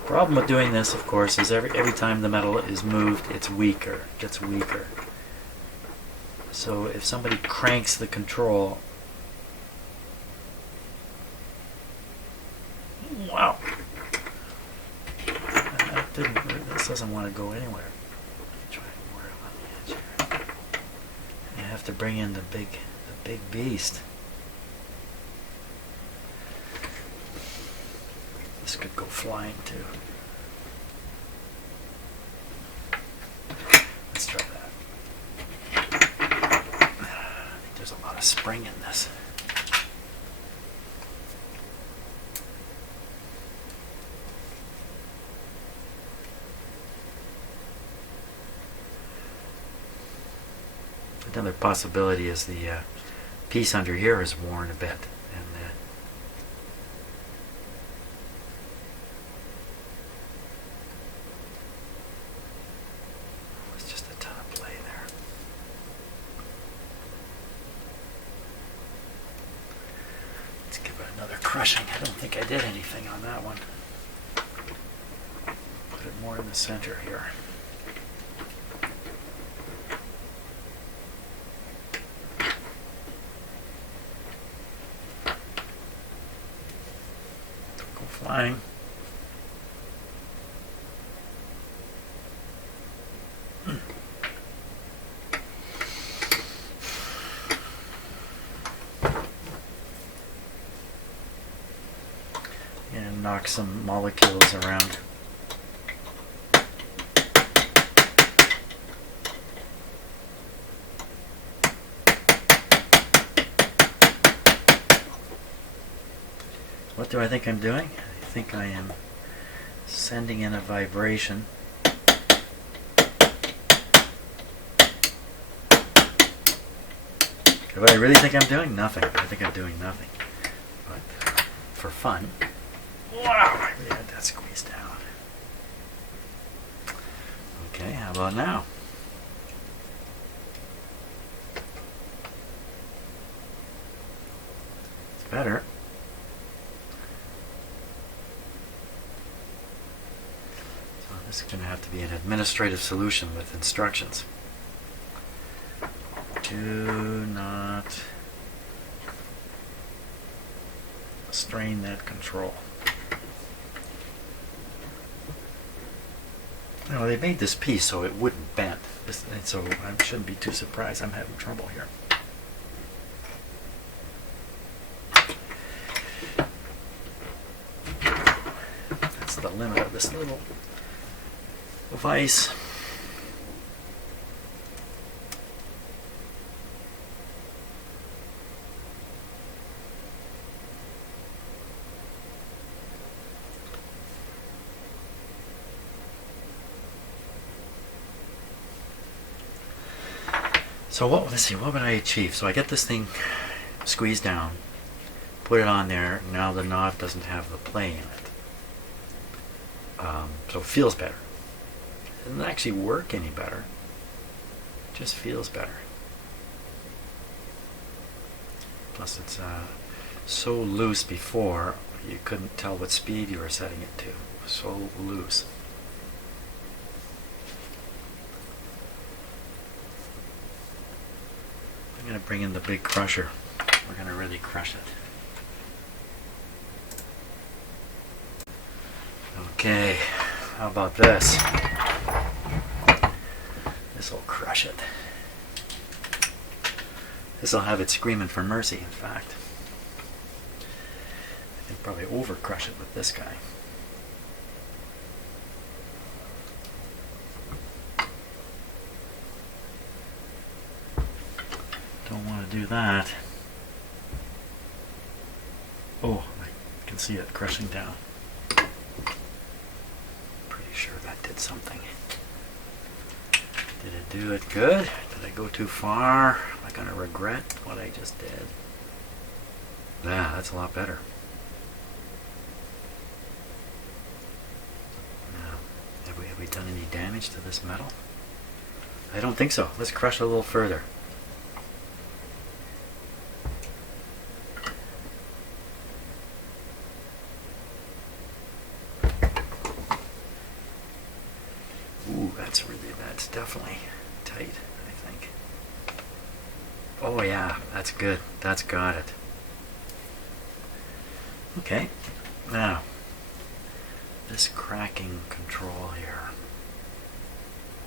Problem with doing this, of course, is every time the metal is moved, it's weaker, gets weaker. So if somebody cranks the control, wow, this doesn't want to go anywhere. Try more on the edge here. You have to bring in the big beast. This could go flying too. Let's try that. There's a lot of spring in this. Another possibility is the piece under here is worn a bit, and it's just a ton of play there. Let's give it another crushing. I don't think I did anything on that one. Put it more in the center here. Flying. And knock some molecules around. What do I think I'm doing? I think I am sending in a vibration. What I really think I'm doing? Nothing. I think I'm doing nothing. But for fun. Wow! I really had that squeezed down. Okay, how about now? It's better. This is going to have to be an administrative solution with instructions. Do not strain that control. Now, they made this piece so it wouldn't bend, and so I shouldn't be too surprised I'm having trouble here. That's the limit of this little device. So let's see, what would I achieve? So I get this thing squeezed down, put it on there. Now the knob doesn't have the play in it, so it feels better. doesn't actually work any better. It just feels better. Plus it's so loose before, you couldn't tell what speed you were setting it to. So loose. I'm going to bring in the big crusher. We're going to really crush it. Okay, how about this? This will crush it. This will have it screaming for mercy, in fact. I can probably over crush it with this guy. Don't want to do that. Oh, I can see it crushing down. Pretty sure that did something. Did it do it good? Did I go too far? Am I going to regret what I just did? Yeah, that's a lot better. Now, have we done any damage to this metal? I don't think so. Let's crush a little further. Ooh, that's definitely tight, I think. Oh yeah, that's good. That's got it. Okay, now, this cracking control here.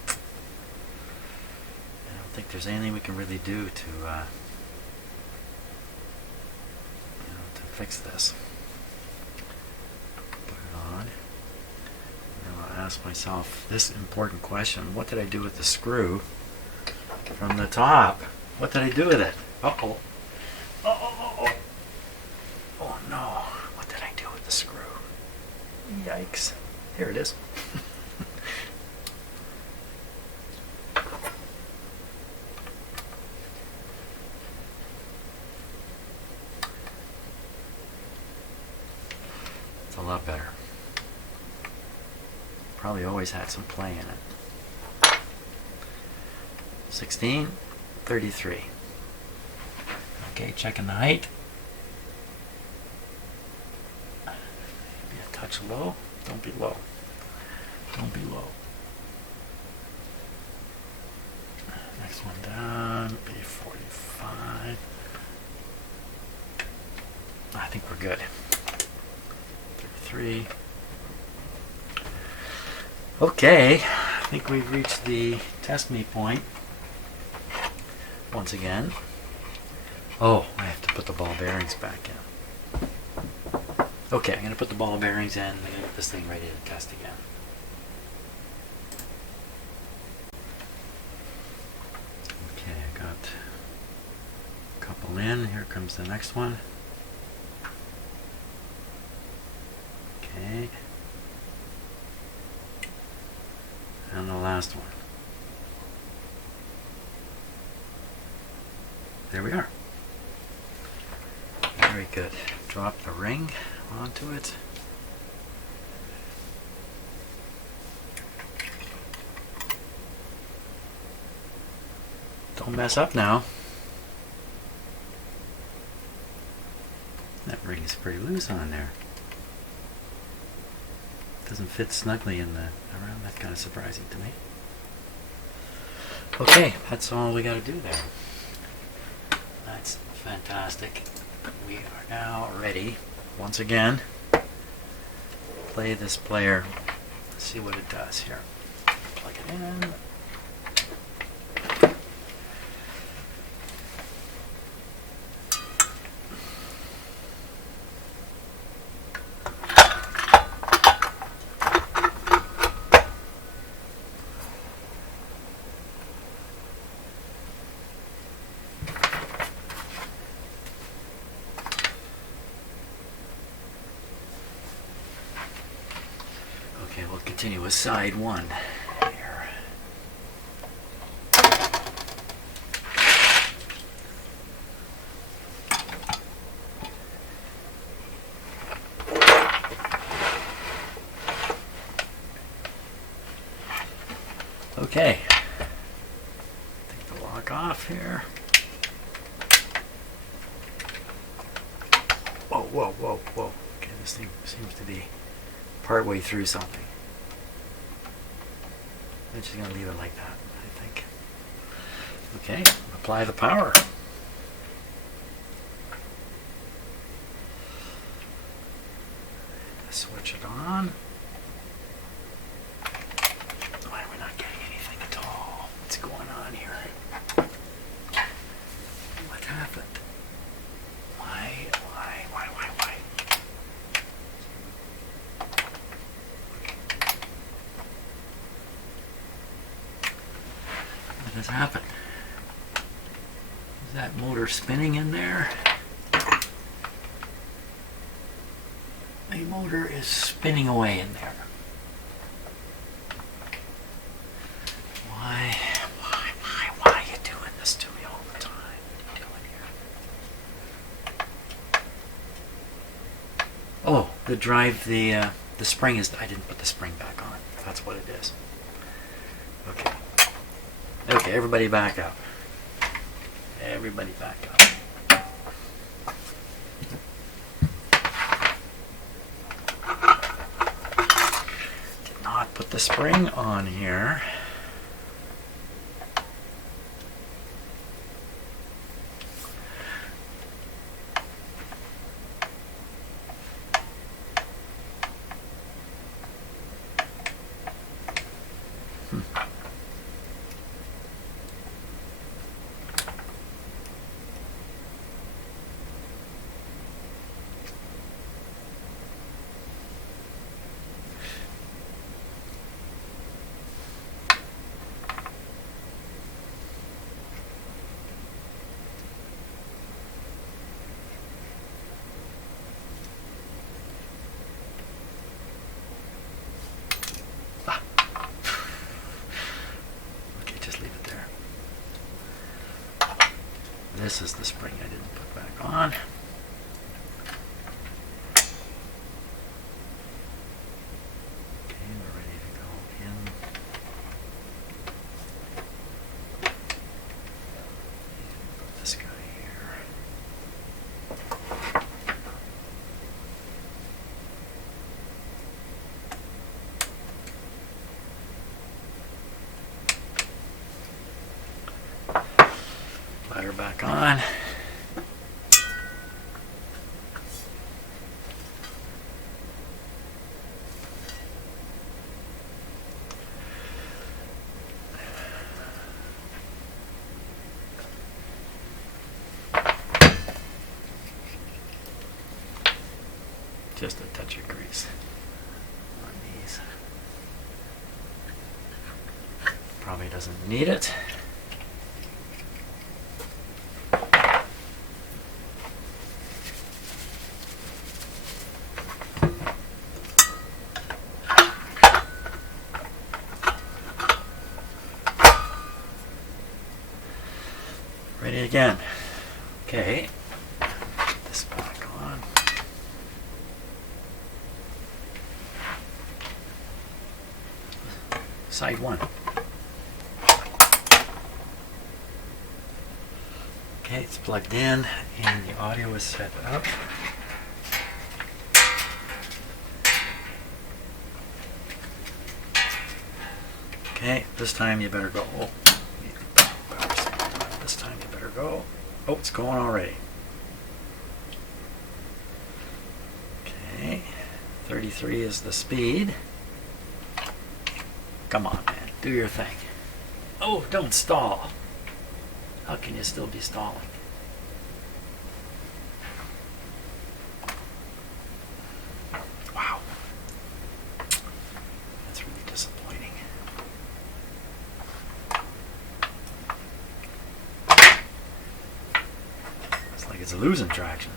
I don't think there's anything we can really do to to fix this. Put it on. I'll ask myself this important question: what did I do with the screw from the top? What did I do with it? Uh-oh. Oh. Oh no. What did I do with the screw? Yikes. Here it is. It's a lot better. Probably always had some play in it. 16:33. Okay, checking the height. Maybe a touch low. Don't be low. Don't be low. Next one down. Be 45. I think we're good. 33. Okay, I think we've reached the test me point once again. Oh, I have to put the ball bearings back in. Okay, I'm going to put the ball bearings in. I'm going to get this thing ready to test again. Okay, I got a couple in. Here comes the next one. Okay. And the last one. There we are. Very good. Drop the ring onto it. Don't mess up now. That ring is pretty loose on there. Doesn't fit snugly in the around. That's kind of surprising to me. Okay, that's all we got to do there. That's fantastic. We are now ready, once again, play this player. Let's see what it does here. Plug it in. Okay, we'll continue with side one here. Okay. Take the lock off here. Whoa, whoa, whoa, whoa. Okay, this thing seems to be partway through something. I'm just going to leave it like that, I think. Okay, apply the power. Switch it on. Why are we not getting anything at all? What's going on here? What happened? Why? What has happened? Is that motor spinning in there? The motor is spinning away in there. Why are you doing this to me all the time? What are you doing here? Oh, the spring is, I didn't put the spring back on. That's what it is. Okay. Okay, everybody back up. Everybody back up. Did not put the spring on here. This is the spring I didn't put back on. Okay, we're ready to go in. Put this guy here. Ladder back on. Just a touch of grease on these. Probably doesn't need it. Ready again. Okay. Put this back on. Side one. Okay, it's plugged in and the audio is set up. Okay, this time you better go. Oh, this time you better go. Oh, it's going already. Okay, 33 is the speed. Come on, man, do your thing. Oh, don't stall. How can you still be stalling? Wow. That's really disappointing. It's like it's losing traction.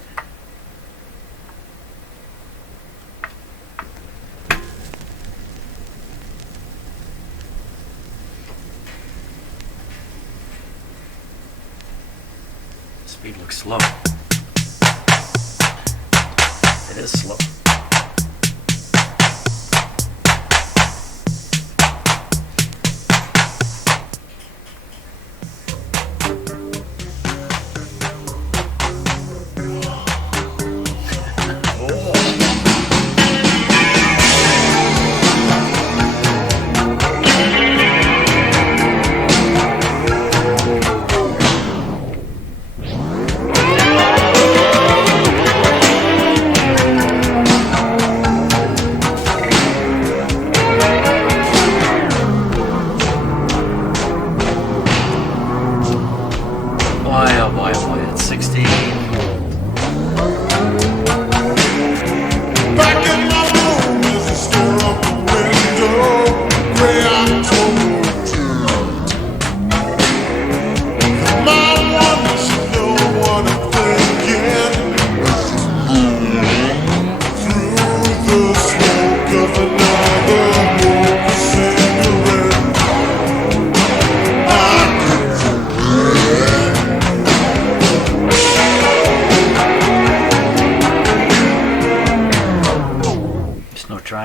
Speed looks slow. It is slow.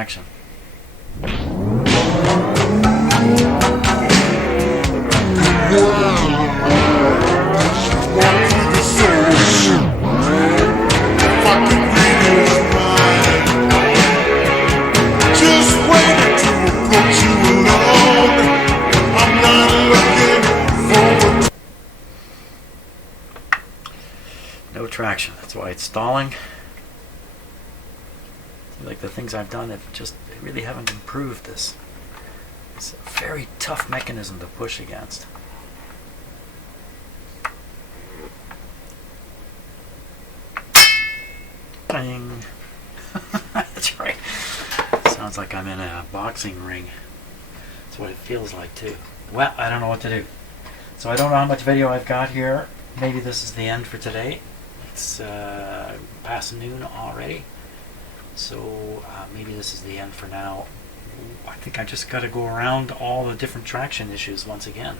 traction. No traction. That's why it's stalling. Like the things I've done really haven't improved this. It's a very tough mechanism to push against. Bang. That's right. Sounds like I'm in a boxing ring. That's what it feels like too. Well, I don't know what to do. So I don't know how much video I've got here. Maybe this is the end for today. It's past noon already. So maybe this is the end for now. I think I just got to go around all the different traction issues once again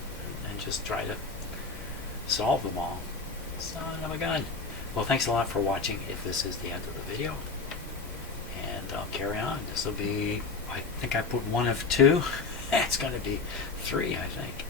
and just try to solve them all. Son of a gun. Well, thanks a lot for watching if this is the end of the video. And I'll carry on. This will be, I think I put one of two. It's going to be 3, I think.